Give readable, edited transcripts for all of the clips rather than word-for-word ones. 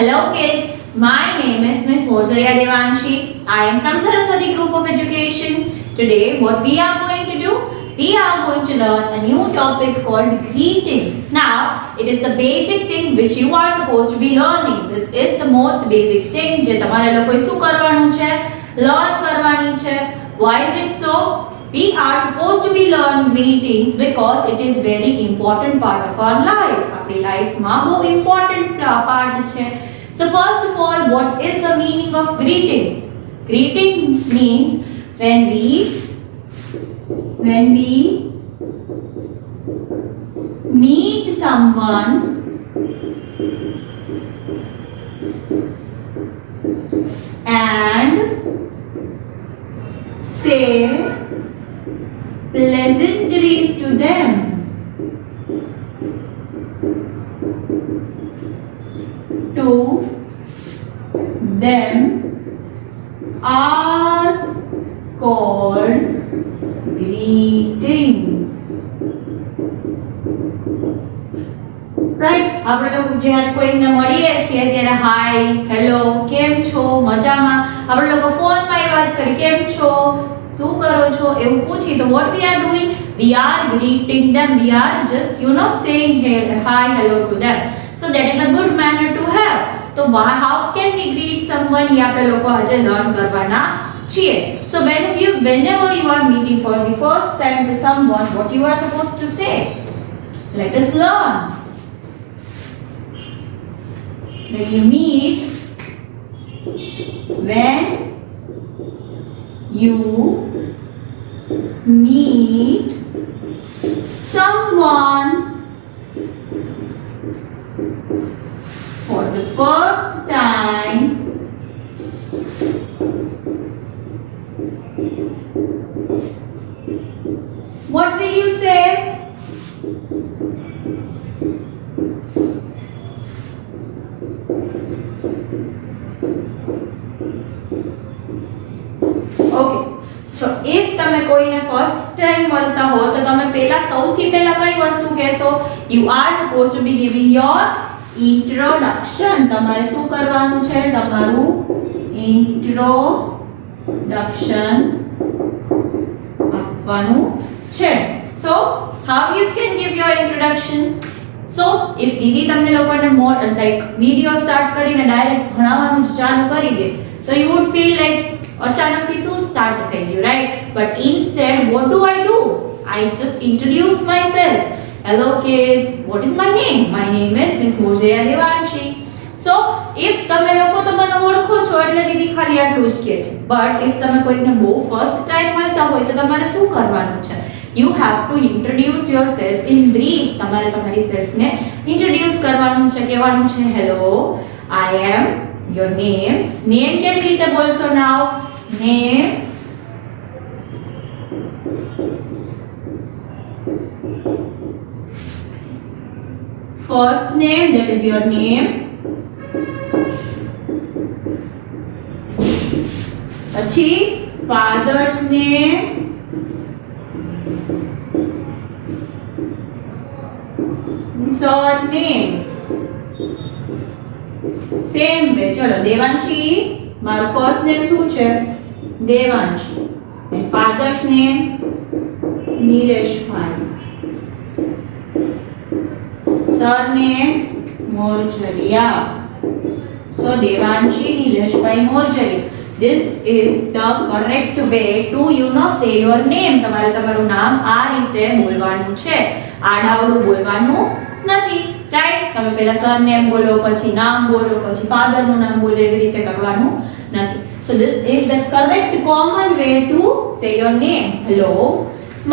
Hello kids, my name is Miss Morzariya Devanshi. I am from Saraswati Group of Education. Today what we are going to do? We are going to learn a new topic called greetings. Now, it is the basic thing which you are supposed to be learning. This is the most basic thing જે તમારે લોકોએ શું કરવાનું છે? Learn કરવાની છે. Why is it so? We are supposed to be learn greetings because it is very important part of our life. આપણી લાઈફમાં બહુ important part છે. So first of all, what is the meaning of greetings? Greetings means when we meet someone and say pleasantries to them. Are called greetings. Right? આપણે લોકો જ્યારે કોઈને મળીએ છીએ ત્યારે હાય, હેલો, કેમ છો, મજામાં? આપણે લોકો ફોનમાં વાત કરી કેમ છો, શું કરો છો એવું પૂછી તો what we are doing? We are greeting them. We are just saying hi, hello to them. So that is a good manner to have. So how can we greet someone? ये આપણે લોકો આજે learn કરવાના છીએ. So whenever you are meeting for the first time to someone, what you are supposed to say? Let us learn. When you meet someone for the first time, what will you say? Okay, so if તમે કોઈને first time મળતા હો તો તમે સૌથી પહેલા કઈ વસ્તુ કહેશો? You are supposed to be giving your introduction. તમારે શું કરવાનું છે? તમારું introduction આપવાનું છે. So how you can give your introduction? So if દીદી તમને લોકોને video start કરીને ડાયરેક્ટ ભણાવવાનું ચાલુ કરી દે so you would feel like અચાનકથી શું start થઈ ગયું, right? But instead what do? I just introduce myself. Hello kids, what is my name? My name is Miss Morzariya Devanshi. So if તમે લોકો તો મને ઓળખો છો એટલે દીદી ખાલી આટલું જ કહે છે. But if તમે કોઈને બહુ first time મળતા હોય તો તમારે શું કરવાનું છે? You have to introduce yourself in brief. તમારે તમારી self ને introduce કરવાનું છે, કહેવાનું છે hello, I am your name. Name કેવી રીતે બોલશો now? Name, first name, that is your name. પછી father's name, surname. Same way. ચલો દેવાંશી, મારું first name શું છે? Devanshi. And father's name Nileshbhai. Surname Morzariya. So Devanshi Nileshbhai Morzariya. This is the correct way to say your name. તમારે તમારું નામ આ રીતે બોલવાનું છે. આડાવડું બોલવાનું નથી, રાઈટ? તમે પહેલા સરનેમ બોલો, પછી નામ બોલો, પછી ફાધરનું નામ બોલો, એવી રીતે કરવાનું નથી. So this is the correct common way to say your name. Hello,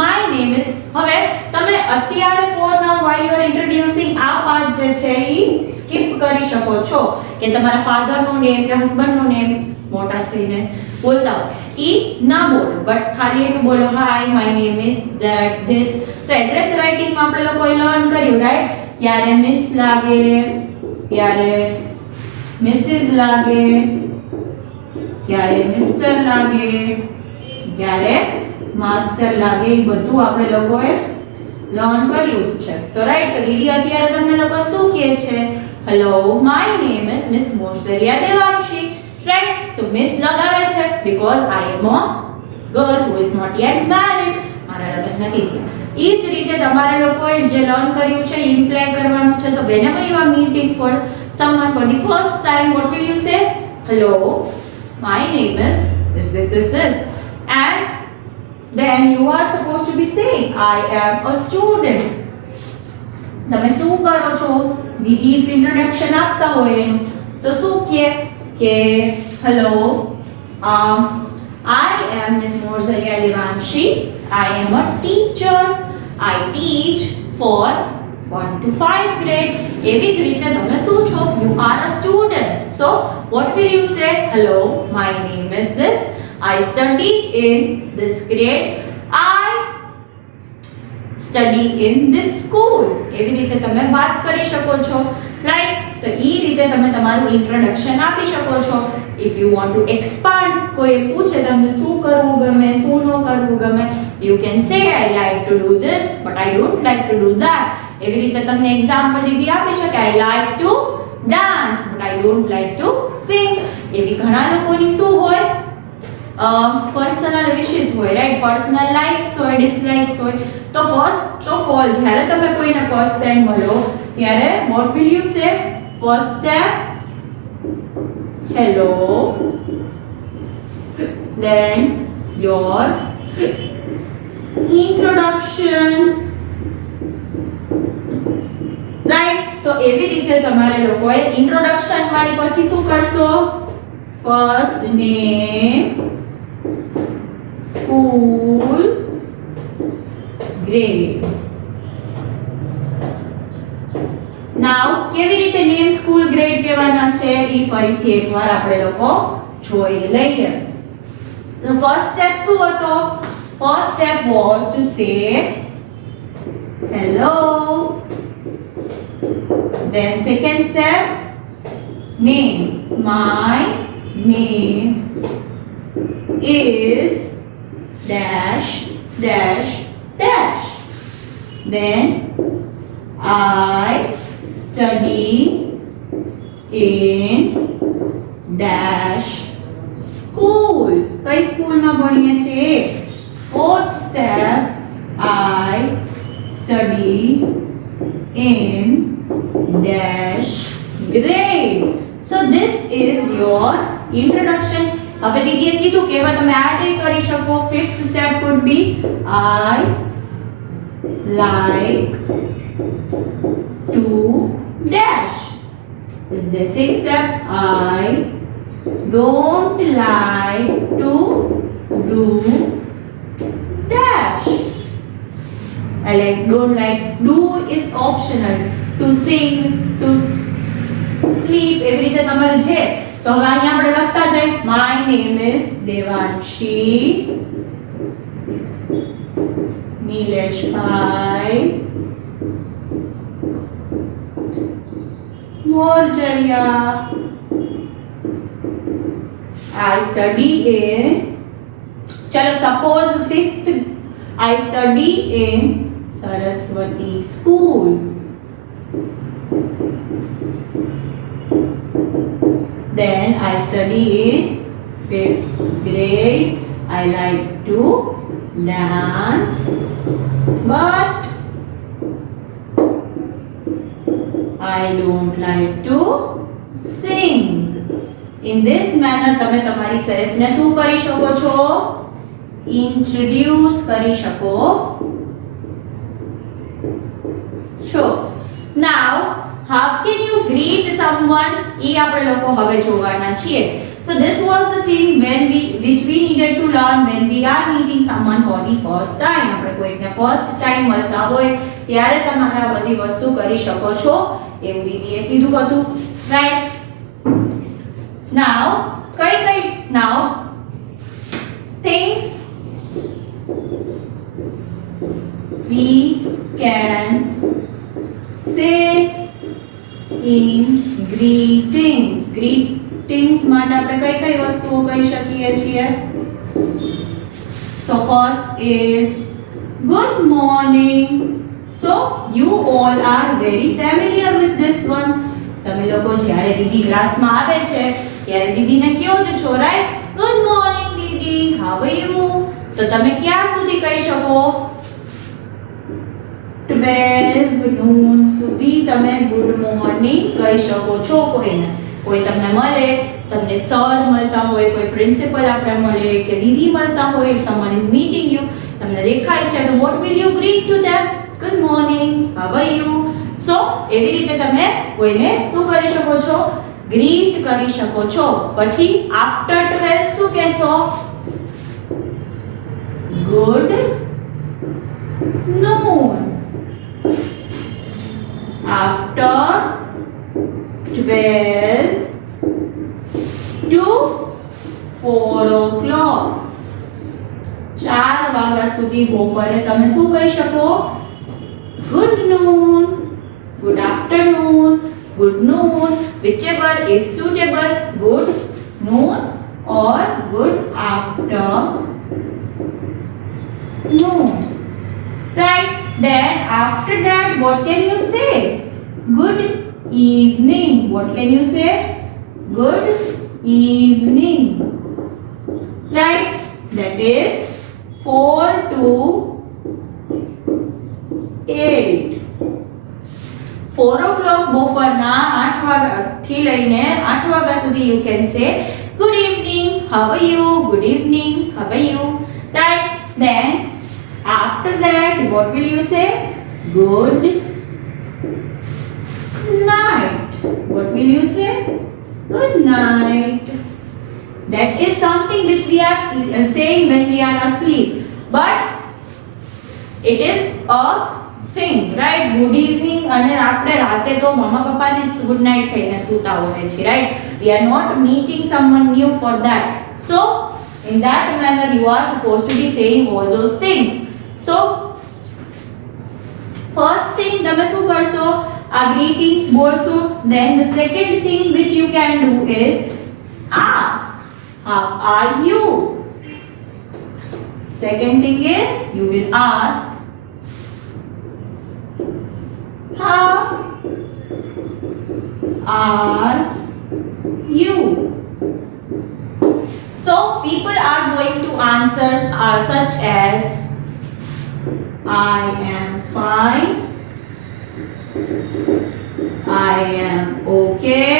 my name is. હવે તમે અત્યારે for now while you are introducing આ part જે છે ઈ skip કરી શકો છો કે તમારા ફાધરનું નેમ કે હસબન્ડનું નેમ મોટા થઈને બોલતા હોય ઈ ના બોલો, બટ ખાલી એટલું બોલો hi, my name is that this. તો એડ્રેસ રાઇટિંગમાં આપણે લોકોએ લર્ન કર્યું, રાઈટ? ક્યારે મિસ લાગે, ક્યારે મિસિસ લાગે, ક્યારે મિસ્ટર લાગે, ક્યારે માસ્ટર લાગે, એ બધું આપણે લોકોએ લર્ન કર્યું છે. તો રાઈટ, તો દીદી અત્યારે તમને લોકો શું કહે છે? hello, my name is Miss Morsharia Devanshi, right? So Miss લગાવે છે because I am a girl who is not yet married. મારા લગ્ન નથી થયા. એ જ રીતે તમારા લોકોએ જે લર્ન કર્યું છે ઇમ્પ્લાય કરવાનું છે. તો whenever you are meeting for someone for the first time, what will you say? Hello, my name is this, and then you are supposed to be saying I am a student. તમે શું કરો છો? દીદી if introduction આપતા હોય એનું તો શું કે hello, I am Miss Morsharia Devanshi. I am a teacher. I teach for 1 to 5 grade. એવી જ રીતે તમે શું છો? You are a student. So what will you say? Hello, my name is this. I study in this grade. I study in this school. એવી રીતે તમે વાત કરી શકો છો, રાઈટ? તો એ રીતે તમે તમારું ઇન્ટ્રોડક્શન આપી શકો છો. If you want to expand, કોઈ પૂછે તમને શું કરવું ગમે, શું ન કરવું ગમે, you can say I like to do this but I don't like to do that. એવી રીતે તમને એક્ઝામ્પલ દીદી આપી શકે I like to dance but I don't like to sing. એવી ઘણા લોકોની શું હોય? પર્સનલ વિશેસ હોય, રાઈટ? પર્સનલ લાઇક્સ હોય, ડિસલાઇક્સ હોય. તો ફર્સ્ટ ઓફ ઓલ જ્યારે તમે કોઈને ફર્સ્ટ ટાઈમ મળો ત્યારે what will you say? First step hello, then your introduction, right? તો એવી રીતે તમારે લોકોએ ઇન્ટ્રોડક્શન માં પછી શું કરશો? First name, school, grade. Now કેવી રીતે નેમ, સ્કૂલ, ગ્રેડ કહેવાના છે એ ફરીથી એકવાર આપણે લોકો જોઈ લઈએ. તો ફર્સ્ટ સ્ટેપ શું હતો? First step was to say hello. Then second step, name. My name is dash dash dash. Then I study in dash school. કઈ સ્કૂલમાં ભણીએ છીએ? Fourth step, I study in dash grade. So this is your introduction. હવે દીદીએ કીધું કે એમાં તમે એડ કરી શકો. Fifth step could be I like to dash. The sixth step, I don't like to do dash. I like, don't like, do is optional. To sing, to sleep, એવી રીતે તમારે છે. So હવે અહીંયા આપણે લખતા જાય. My name is Devanshi Nileshbhai Morsharia. I study in, chalo suppose fifth, I study in Saraswati School. Then I study in 5th grade. I like to dance but I don't like to sing. In this manner તમે તમારી સેલ્ફ ને શું કરી શકો છો? ઇન્ટ્રોડ્યુસ કરી શકો છો. Now how can you greet someone? એ આપણે લોકો હવે જોવાના છીએ. So this was the thing which we needed to learn when we are meeting someone for the first time. આપણે કોઈને first time મળતા હોય ત્યારે તમારે આ બધી વસ્તુ કરી શકો છો એવું દીદીએ કીધું હતું, right? Now now things we can say in greetings. Greetings માટે આપણે કઈ વસ્તુઓ કહી શકીએ છીએ? So first is good morning. So you all are very familiar with this one. તમે લોકો જ્યારે દીદી ક્લાસમાં આવે છે ત્યારે દીદીને કહો જ છો, right? Good morning Didi, how are you? તો તમે ક્યાં સુધી કહી શકો? 12 noon સુધી તમે ગુડ મોર્નિંગ કહી શકો છો કોઈને. કોઈ તમને મળે, તમને સર મળતા હોય, કોઈ પ્રિન્સિપલ આપણે મળે કે દીદી મળતા હોય, someone is meeting you, તમને દેખાય છે, તો what will you greet to them? Good morning, how are you? So એવી રીતે તમે કોઈને શું કરી શકો છો? ગ્રીટ કરી શકો છો. પછી after 12 શું કહેશો? good noon. After 12 to 4 o'clock, 4 વાગ્યા સુધી બપોરે તમે શું કહી શકો? good noon, good afternoon, good noon, whichever is suitable, good noon or good afternoon, right? Then after that what can you say? Good evening. What can you say? Good evening, right? That is 4 to 8. 4 o'clock બપોરના 8 વાગ્યાથી લઈને 8 વાગ્યા સુધી you can say good evening, how are you? Good evening, how are you? Right? Then after that what will you say? Good night. What will you say? Good night. That is something which we are saying when we are asleep, but it is a thing, right? Good evening અને આપણે રાતે તો મમ્મા પપ્પાને good night કહીને સૂતા હોઈએ છીએ, right? We are not meeting someone new for that. So in that manner you are supposed to be saying all those things. So first thing તમે શું કરશો? આ greetings બોલશો. Then the second thing which you can do is ask, how are you? Second thing is you will ask, how are you? So people are going to answer such as I am fine, I am okay,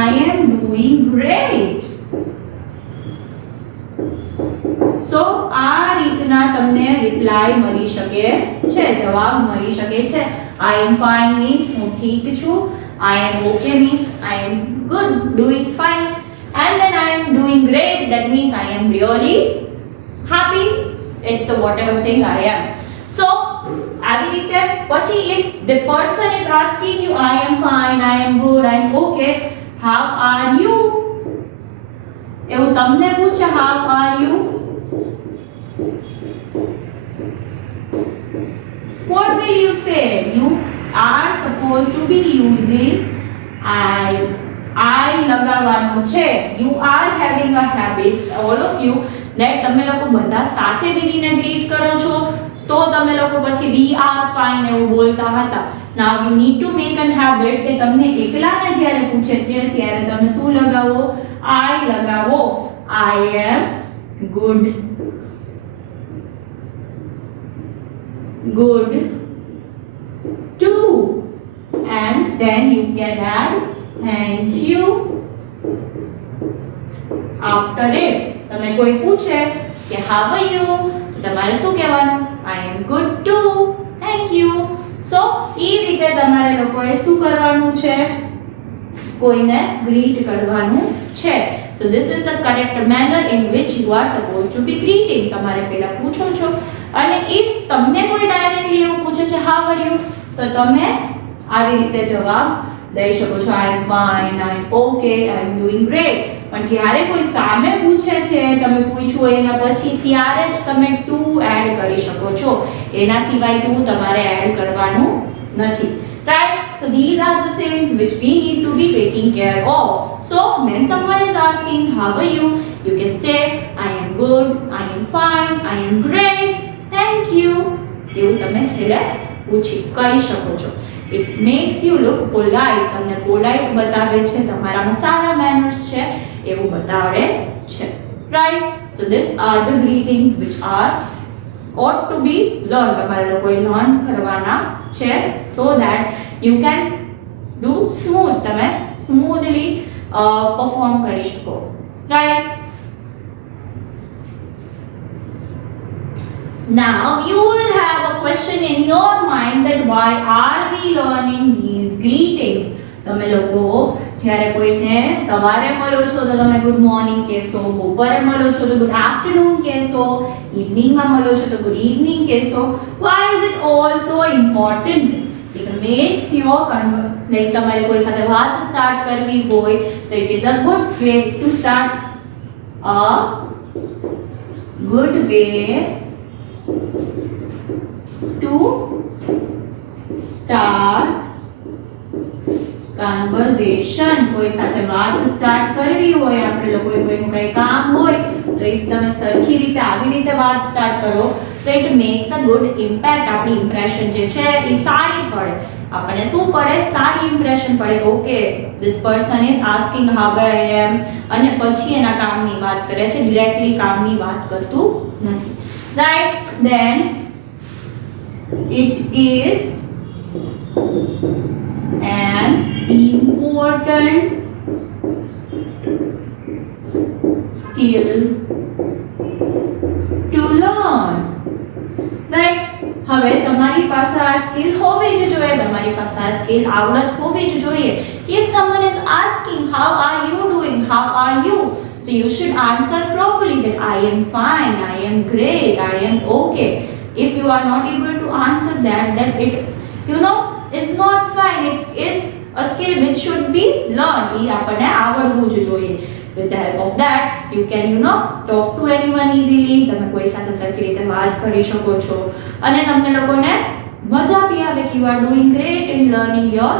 I am doing great. So આ રીતના તમને રિપ્લાય મળી શકે છે, જવાબ મળી શકે છે. I am fine means હું ઠીક છું, I am okay means I am good, doing fine, and then I am doing great, that means I am really happy at the whatever thing I am. So આવી રીતે પછી if the person is asking you I am fine, I am good, I am okay, how are you? એવું તમને પૂછે how are you? What will you say? You are supposed to be using I લગાવવાનું છે. You are having a habit, all of you, that તમે લોકો બધા સાથે દીદીને ગ્રીટ કરો છો, તો તમે લોકો પછી we are fine એવું બોલતા હતા. Now you need to make a habit કે તમને એકલાને જ્યારે પૂછે છે ત્યારે તમે શું લગાવો? I લગાવો. I am good too, and then you can add thank you after it. તમે કોઈ પૂછે કે how are you, તો તમારે શું કહેવાનું? I am good too, thank you. So એ રીતે તમારે લોકોએ શું કરવાનું છે? કોઈને ગ્રીટ કરવાનું છે. So this is the correct manner in which you are supposed to be greeting. તમારે પહેલા પૂછો છો, અને if તમને કોઈ ડાયરેક્ટલી એવું પૂછે છે how are you, તો તમે આવી રીતે જવાબ દઈ શકો છો. I am fine, I am okay, I am doing great. પણ જ્યારે કોઈ સામે પૂછે છે, તમે પૂછો એના પછી ત્યારે જ તમે to એડ કરી શકો છો. એના સિવાય to તમારે એડ કરવાનું નથી, right? So these are the things which we need to be taking care of. So when someone is asking how are you, you can say I am good, I am fine, I am great, thank you. એવું તમે છેલ્લે કહી શકો છો. It makes you look polite, તમને પોલાઇટ બતાવે છે, તમારામાં સારા મેનર્સ છે એવું બતાવે છે. Right. So this are the greetings which are ought to be learned. તમારે લોકોએ લર્ન કરવાના છે so that you can do smooth, તમે સ્મૂથલી પરફોર્મ કરી શકો. Right. Now you will have a question in your mind that why are we learning these greetings? તમે લોકો જ્યારે કોઈને સવારે મળો છો તો તમે ગુડ મોર્નિંગ કહેશો, બપોરે મળો છો તો ગુડ આફ્ટરનૂન કહેશો, ઇવનિંગમાં મળો છો તો ગુડ ઇવનિંગ કહેશો. Why is it all so important? It makes your like તમારે કોઈ સાથે વાત સ્ટાર્ટ કરવી હોય તો it is a good way to start, a good way to start conversation. કોઈ સાથે વાત સ્ટાર્ટ કરવી હોય, આપણે લોકોએ કોઈનું કંઈ કામ હોય તો if તમે સરખી રીતે આવી રીતે વાત સ્ટાર્ટ કરો તો it makes a good impact. આપણી ઇમ્પ્રેશન જે છે એ સારી પડે, આપણને શું પડે, સારી ઇમ્પ્રેશન પડે કે okay this person is asking how I am, અને પછી એના કામની વાત કરે છે, ડિરેક્ટલી કામની વાત કરતું નથી. Right. Then it is an important skill to learn. Right. હવે તમારી પાસે આ સ્કિલ હોવી જ જોઈએ, તમારી પાસે આ સ્કિલ આવડત હોવી જ જોઈએ. If someone is asking how are you doing, how are you, so you should answer properly that I am fine, I am great, I am okay. If you are not able to answer that, then it is not fine. It is a skill which should be learned. એ આપણને આવડવું જ જોઈએ. With the help of that, you can talk to anyone easily. તમે કોઈ સાથે સરખી રીતે વાત કરી શકો છો અને તમને લોકોને મજા બી આવે કે you are doing great in learning your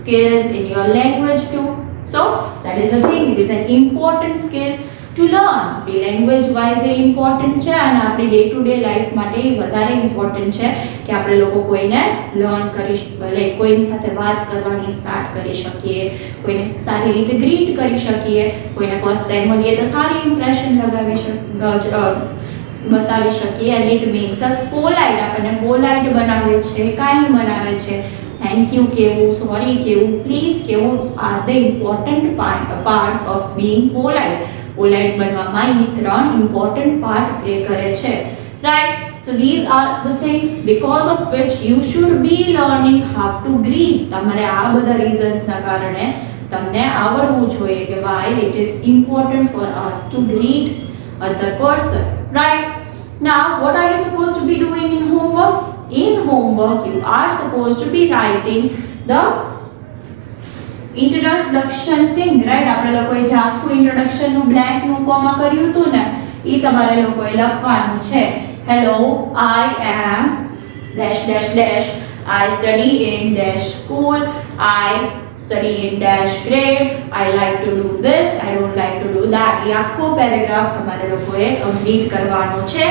skills in your language too. So that is a thing. It is an important skill to learn. આપણી લેંગ્વેજ વાઇઝ એ ઇમ્પોર્ટન્ટ છે અને આપણી ડે ટુ ડે લાઈફ માટે એ વધારે ઇમ્પોર્ટન્ટ છે કે આપણે લોકો કોઈને લર્ન કરી, ભલે કોઈની સાથે વાત કરવાની સ્ટાર્ટ કરી શકીએ, કોઈને સારી રીતે ગ્રીટ કરી શકીએ, કોઈને ફર્સ્ટ ટાઈમ મળીએ તો સારી ઇમ્પ્રેશન બતાવી શકીએ. એન્ડ ઇટ મેક્સ અસ પોલાઇટ, આપણને પોલાઇટ બનાવે છે, કાઇન્ડ બનાવે છે. થેન્ક યુ કહેવું, સોરી કહેવું, પ્લીઝ કહેવું are the important parts of being polite. Polite બનવામાં એ 3 ઇમ્પોર્ટન્ટ પાર્ટ પ્લે કરે છે. Right. So these are the things because of which you should be learning how to greet. તમારે આ બધા રીઝન્સના કારણે તમને આવડવું જોઈએ કે why it is important for us to greet other person. Right. Now what are you supposed to be doing in homework? In homework you are supposed to be writing the introduction thing. Right. આપણે લોકોએ જે આખું ઇન્ટ્રોડક્શનનું બ્લેન્કનું કોમા કર્યું હતું ને એ તમારે લોકોએ લખવાનું છે. Hello, I am dash dash dash. I study in dash school. I study in dash grade. I like to do this. I don't like to do that. એ આખો પેરેગ્રાફ તમારે લોકોએ કમ્પ્લીટ કરવાનો છે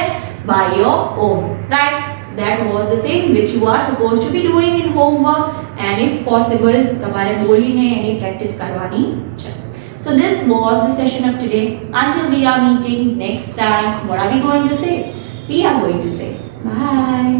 by your own. Right. So that was the thing which you are supposed to be doing in homework, and if possible તમારે બોલીને એની પ્રેક્ટિસ કરવાની છે. So this was the session of today. Until we are meeting next time, what are we going to say? We are going to say bye.